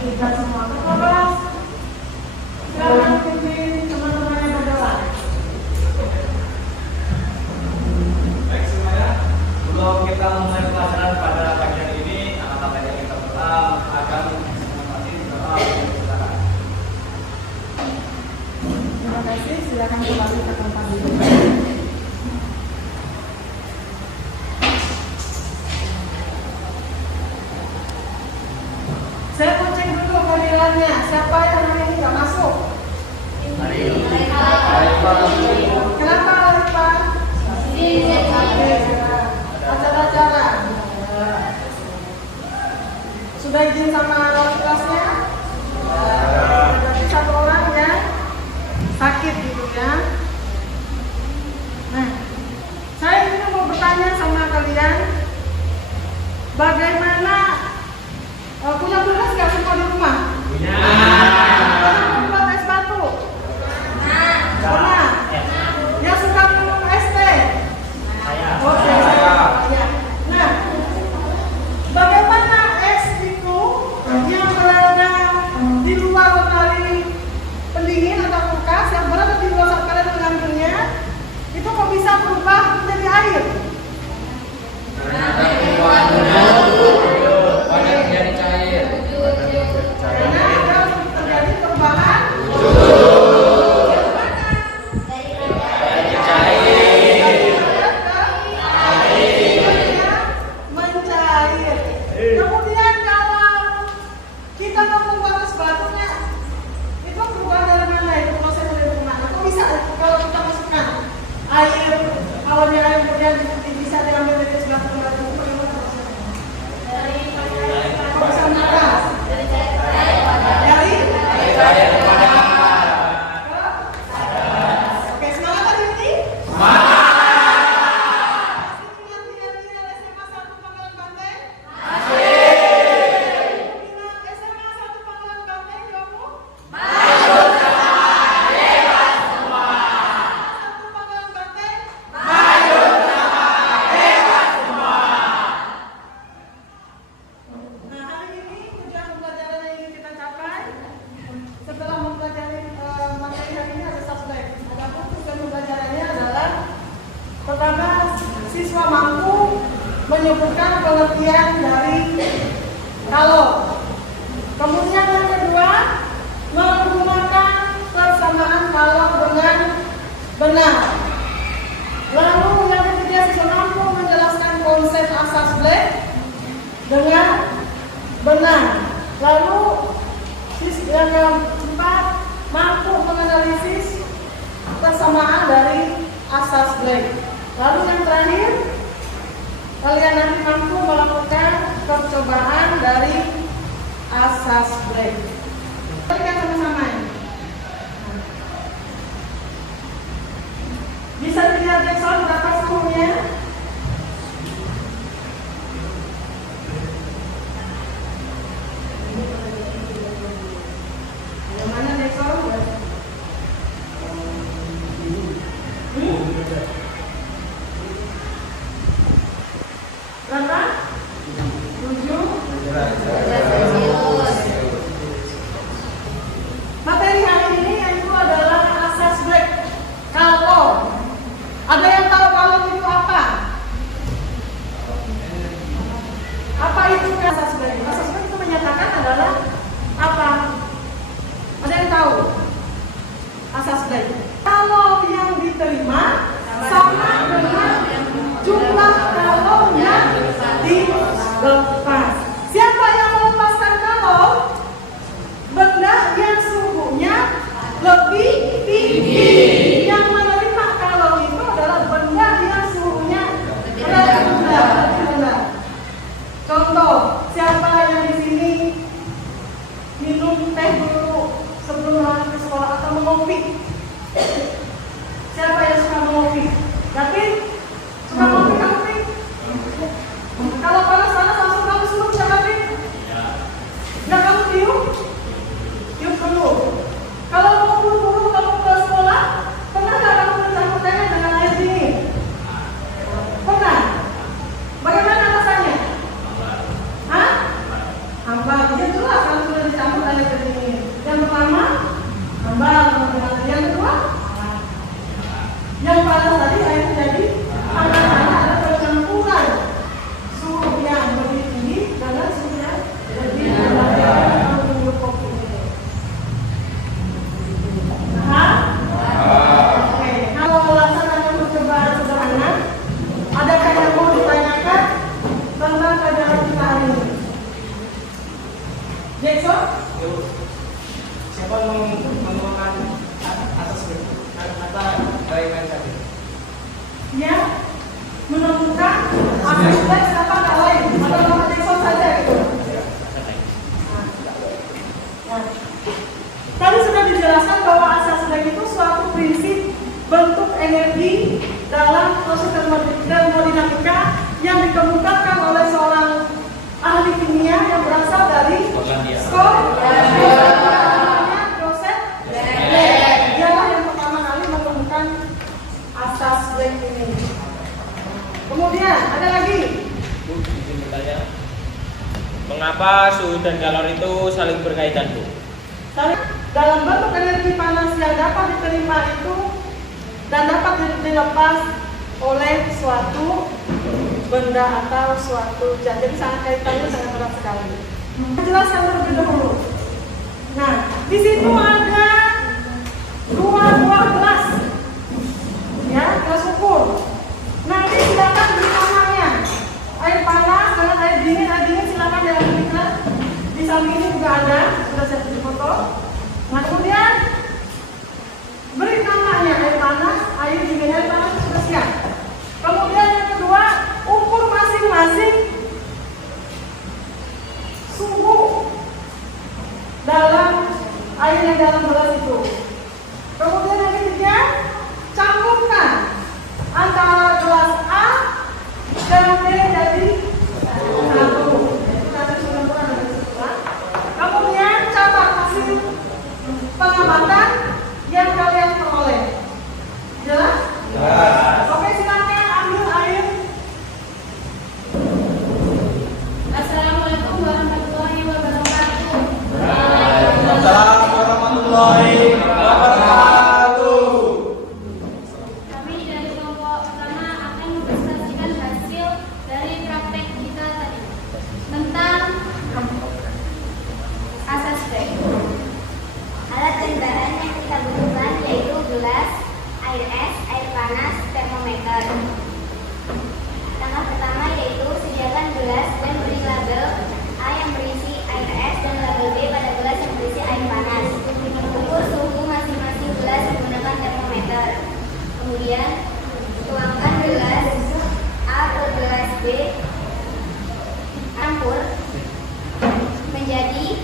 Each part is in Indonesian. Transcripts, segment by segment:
Kita semua kelas. Silakan pimpin teman-temannya berdoa. Baik semuanya, sebelum kita mulai pelajaran pada bagian ini, anak-anak yang kita berdoa agar masing-masing berdoa untuk saudara. Terima kasih. Silakan kembali ke tempat duduk. Saya mau cek dulu panggilannya. Siapa yang hari ini nggak masuk? Kenapa Arifah? Acara-acara. Sudah izin sama kelasnya? Berarti satu orang ya sakit gitu ya. Nah, saya ini mau bertanya sama kalian, bagaimana punya tugas nggak semua di rumah? Punya. Membuat es batu? Pernah? Yang suka minum es teh? Saya. Oke, saya. Nah, bagaimana es itu yang berada di luar lemari pendingin atau kulkas yang berada di luar saat kalian mengambilnya itu kok bisa berubah menjadi air? Karena terjadi perubahan mencair. Kemudian kalau kita mau membuat es batunya, itu berubah dari mana? Itu proses dari mana? Kok bisa kalau kita masukkan air, awalnya air kemudian bisa diambil dari es batu itu bagaimana prosesnya? Kok bisa napas? Dari oke, semangat hari ini? Nah, hari ini tujuan pembelajaran yang ingin kita capai setelah mempelajari materi hari ini ada subjek. Adapun tujuan pembelajarannya adalah pertama, siswa mampu menyebutkan pengertian dari kalau. Kemudian yang kedua, menggunakan persamaan kalau dengan benar. Lalu yang ketiga, siswa mampu menjelaskan konsep asas black dengan benar. Lalu yang keempat, mampu menganalisis persamaan dari asas black. Lalu yang terakhir, kalian nanti mampu melakukan percobaan dari asas black. Kita sama-sama ini. Bisa dilihat di soal berapa skornya? Yang mana Dexol? Berapa? 7. Materi hari ini yaitu adalah asas black. Kalau ada yang tahu kalau itu apa? Apa itu asas black? Asas black itu menyatakan adalah apa? Ada yang tahu? Asas black. Kalau yang diterima sama dengan jumlah kalau yang dilepas. Siapa yang melepaskan kalau? Benda yang suhunya lebih tinggi. Yang menerima kalau itu adalah benda yang suhunya rendah. Contoh, siapa yang di sini minum teh dulu sebelum berangkat ke sekolah atau mengopi? Siapa yang suka mengopi? David? Suka mengopi kamu? Kalau panas-panas langsung kamu suruh siapa David? Nggak kamu tiup? Tiup dulu. Kalau mau buru-buru kamu ke sekolah, pernah nggak kamu mencampur tehnya dengan air dingin? Pernah? Bagaimana rasanya? Hah? Hambar. Ya jelas kalau sudah dicampur Jackson? Yuk. Siapa menemukan atas kata Rayman tadi? Ya, menemukan asas black siapa nggak lain? Atau nama Jackson saja gitu? Nah, tadi sudah dijelaskan bahwa asas black itu suatu prinsip bentuk energi dalam proses termodinamika yang dikemukakan oleh seorang ahli kimia yang berasal dari Skotlandia, namanya Joseph Black. Dialah yang pertama kali menemukan asas Black ini. Kemudian ada lagi. Bu, izin bertanya. Mengapa suhu dan kalori itu saling berkaitan, Bu? Dalam bentuk energi panas yang dapat diterima itu dan dapat dilepas oleh suatu benda atau suatu zat. Jadi sangat kaitannya sangat erat sekali. Jelaskan terlebih dahulu. Nah, di situ ada dua buah gelas, ya, gelas ukur. Nanti silakan beri namanya. Air panas dengan air dingin silakan diambil. Di samping ini juga ada, sudah saya beri foto. Nah, kemudian beri namanya air panas, air dingin, air panas sudah siap. Kemudian yang kedua, ukur masing-masing suhu dalam air yang dalam gelas itu. Kemudian yang ketiga, campurkan antara gelas A dan B jadi satu. Nanti sudah mulai dari situ. Kemudian catat hasil pengamatan yang kalian peroleh. Jelas? Oke, silakan ambil air. Assalamualaikum warahmatullahi wabarakatuh. Waalaikumsalam warahmatullahi wabarakatuh. Kami dari kelompok pertama akan mempresentasikan hasil dari praktek kita tadi tentang asas Black. Alat dan bahan yang kita butuhkan yaitu gelas, air es, air panas, termometer. Langkah pertama yaitu sediakan gelas dan beri label A yang berisi air es dan label B pada gelas yang berisi air panas. Ukur suhu masing-masing gelas menggunakan termometer. Kemudian tuangkan gelas A ke gelas B, campur menjadi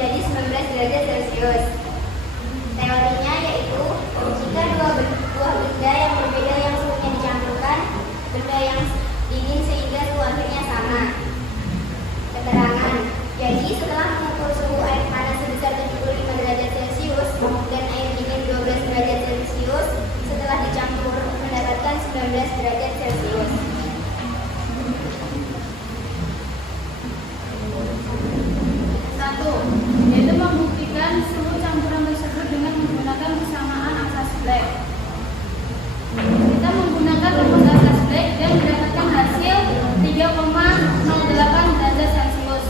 19 derajat Celcius. Teorinya yaitu jika dua buah benda yang berbeda yang suhunya dicampurkan, benda yang dingin sehingga suhu akhirnya sama. Keterangan. Jadi setelah mengukur suhu air panas sebesar 75 derajat Celcius dan air dingin 12 derajat Celcius, setelah dicampur mendapatkan 19 derajat Celcius. Satu, yaitu membuktikan suhu campuran tersebut dengan menggunakan persamaan asas Black. Kita menggunakan rumus asas Black dan mendapatkan hasil 3,08 derajat Celcius.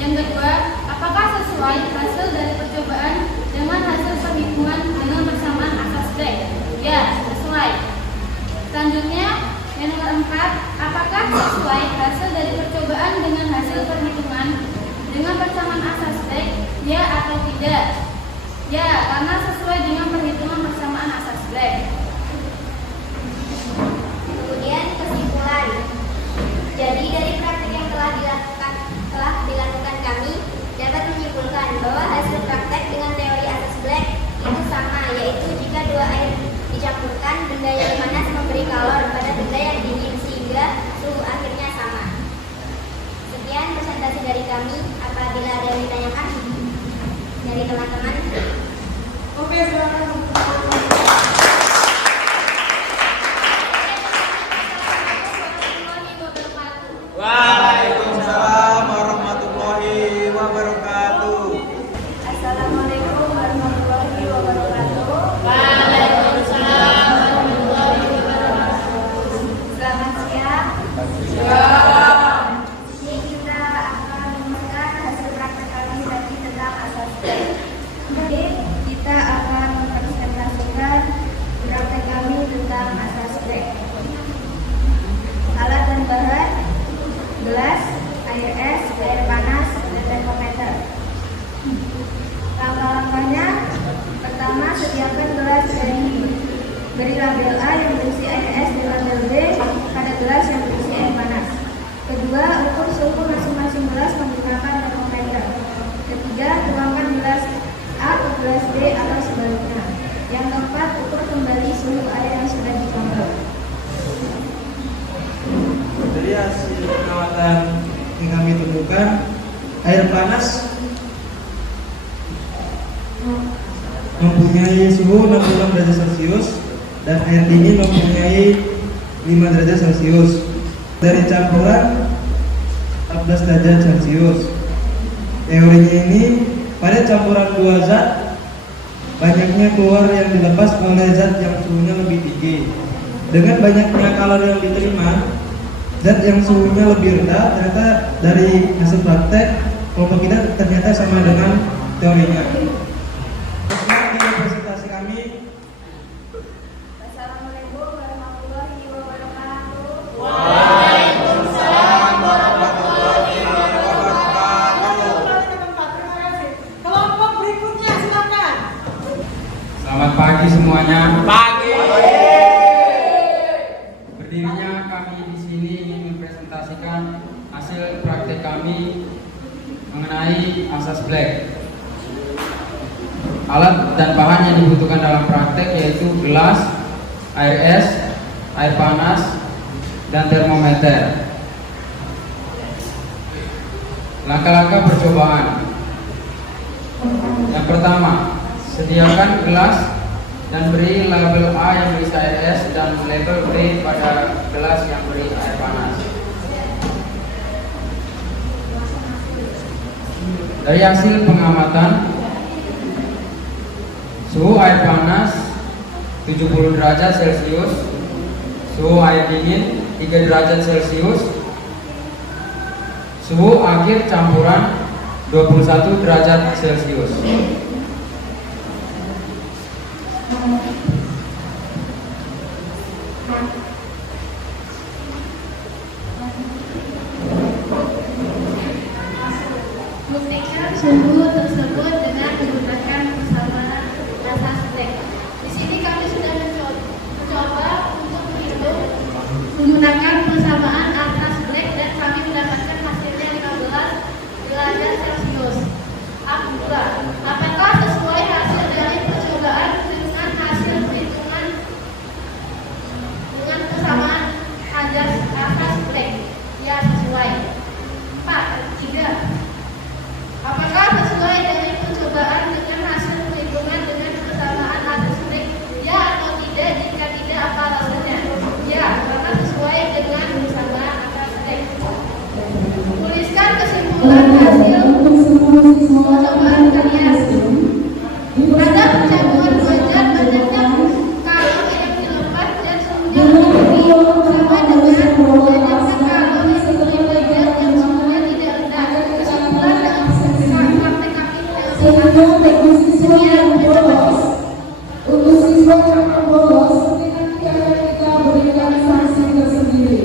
Yang kedua, apakah sesuai hasil dari percobaan dengan hasil perhitungan dengan persamaan asas Black? Ya, sesuai. Selanjutnya, yang nomor 4, apakah sesuai hasil dari percobaan dengan hasil perhitungan dengan persamaan asas Black? Ya atau tidak? Ya, karena sesuai dengan perhitungan persamaan asas Black. Kemudian kesimpulan. Jadi dari praktek yang telah dilakukan kami dapat menyimpulkan bahwa hasil praktek dengan teori asas Black itu sama, yaitu jika dua air dicampurkan, benda yang panas memberi kalor pada benda yang dingin sehingga suhu akhirnya sama. Sekian presentasi dari kami. Apabila ada yang ditanyakan dari teman-teman. Oke, silakan. Waalaikumsalam warahmatullahi wabarakatuh. Assalamualaikum warahmatullahi wabarakatuh. Waalaikumsalam warahmatullahi wabarakatuh. Selamat siang. Ini kita akan menemukan hasil praktek kami tadi tentang asas Black. Jadi kita akan mempresentasikan praktek kami tentang asas Black. Alat dan bahan: gelas, air es, air panas, dan panas mempunyai suhu 66 derajat Celcius dan air dingin mempunyai 5 derajat Celcius. Dari campuran 14 derajat Celcius. Teorinya ini, pada campuran dua zat banyaknya keluar yang dilepas oleh zat yang suhunya lebih tinggi. Dengan banyaknya kalori yang diterima, zat yang suhunya lebih rendah, ternyata dari hasil praktek kelompok kita ternyata sama dengan teorinya. Di presentasi kami. Assalamualaikum warahmatullahi wabarakatuh. Waalaikumsalam warahmatullahi wabarakatuh. Terima kasih. Kelompok berikutnya silakan. Selamat pagi semuanya. Pagi. Berdirinya kami di sini ingin mempresentasikan hasil praktek kami mengenai asas black. Alat dan bahan yang dibutuhkan dalam praktek yaitu gelas, air es, air panas, dan termometer. Langkah-langkah percobaan. Yang pertama, sediakan gelas dan beri label A yang berisi air es dan label B pada gelas yang berisi air panas. Dari hasil pengamatan, suhu air panas 70 derajat Celcius, suhu air dingin 3 derajat Celcius, suhu akhir campuran 21 derajat Celcius. Buktikan suhu tersebut dengan menggunakan persamaan asas black. Di sini kami sudah mencoba untuk menghitung menggunakan persamaan asas black dan kami mendapatkan hasilnya 15 derajat Celcius. Apakah sesuai hasil dari percobaan dengan hasil perhitungan dengan persamaan asas black? Ya, sesuai. 3. Apakah sesuai dengan percobaan dengan hasil perhitungan dengan persamaan asas black? Ya atau tidak? Jika tidak, apa alasannya? Ya, karena sesuai dengan persamaan asas black. Tuliskan kesimpulan hasil percobaan kalian. Pada percampuran wajar banyaknya kalori yang dilepas dan suhunya lebih tinggi sama dengan banyaknya kalori yang diberi zat yang suhunya tidak rendah. Kesimpulan dalam praktek kami sekian percobaan. Untuk siswa yang bolos, kita berikan sanksi tersendiri.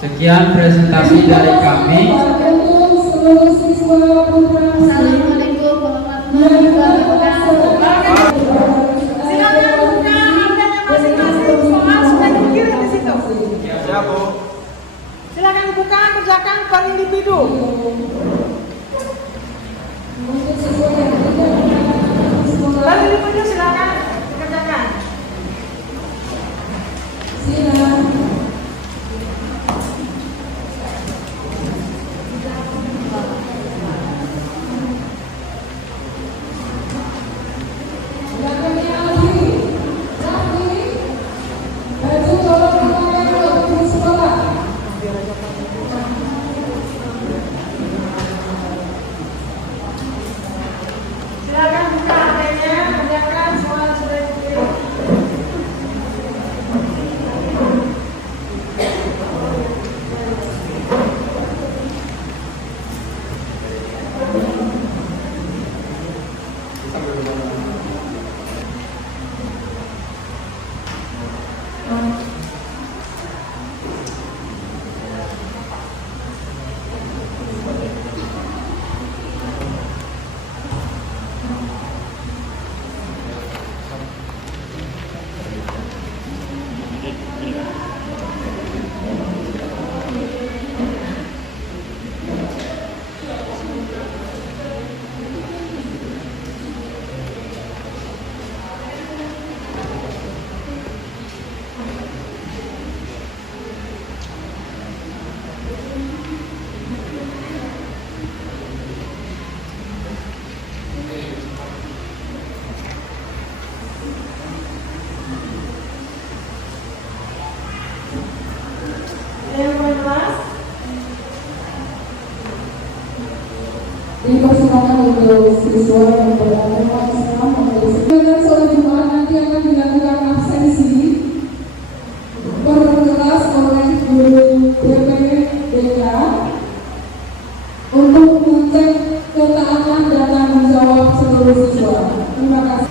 Sekian presentasi dari kami. Untuk seluruh siswa putra. Assalamualaikum warahmatullahi wabarakatuh. Silakan buka handanya masing-masing. Soal sudah dikirim di situ. Siap, Bu. Silakan buka, kerjakan per individu. Untuk siswa yang tidak mengikuti sekolah, Per individu silakan dikerjakan. silakan. Silakan diakhiri. Rafi, baju tolong pakai waktu di sekolah. siswa yang beragama Islam dan sholat Jumat nanti akan dilakukan absensi per kelas oleh guru BPDK untuk mengecek ketaatan dan tanggung jawab seluruh siswa. Terima kasih.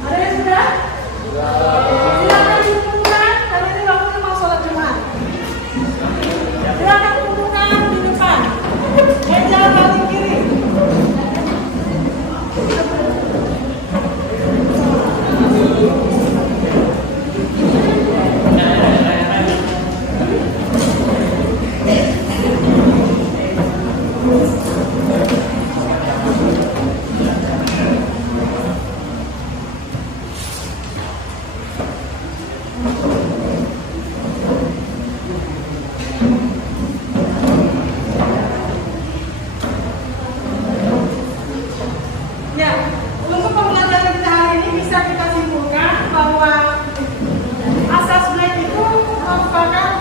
Ada yang sudah? Silakan dikumpulkan, karena ini waktunya mau sholat Jumat. Silakan kumpulkan di depan. Meja paling kiri. Ya, untuk pembelajaran kita hari ini bisa kita simpulkan bahwa asas black itu merupakan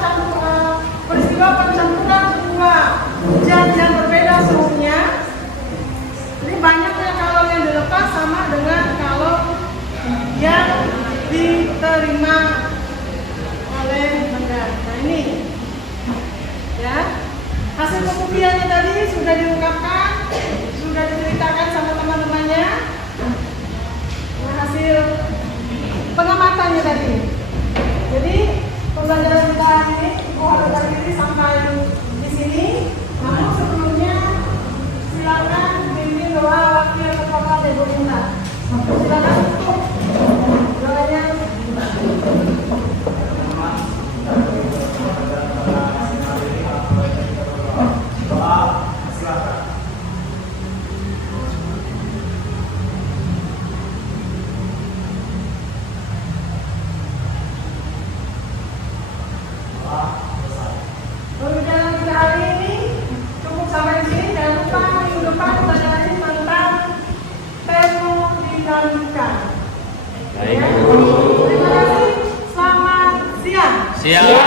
peristiwa pencampuran dua zat yang berbeda suhunya. Jadi banyaknya kalor yang dilepas sama dengan kalor yang diterima oleh benda. Nah ini, ya, hasil pembuktiannya tadi sudah diungkapkan, sudah diceritakan sama teman-temannya. Nah, hasil pengamatannya tadi. Jadi pembelajaran kita hari ini harus akhiri sampai di sini. Namun sebelumnya silakan bimbing doa waktu yang tepat Ibu Minta. Silakan untuk doanya. Pembelajaran kita hari ini cukup sampai di sini. Jangan lupa minggu depan kita belajar tentang termodinamika. Baik. Ya. Terima kasih. Selamat siang. Siap.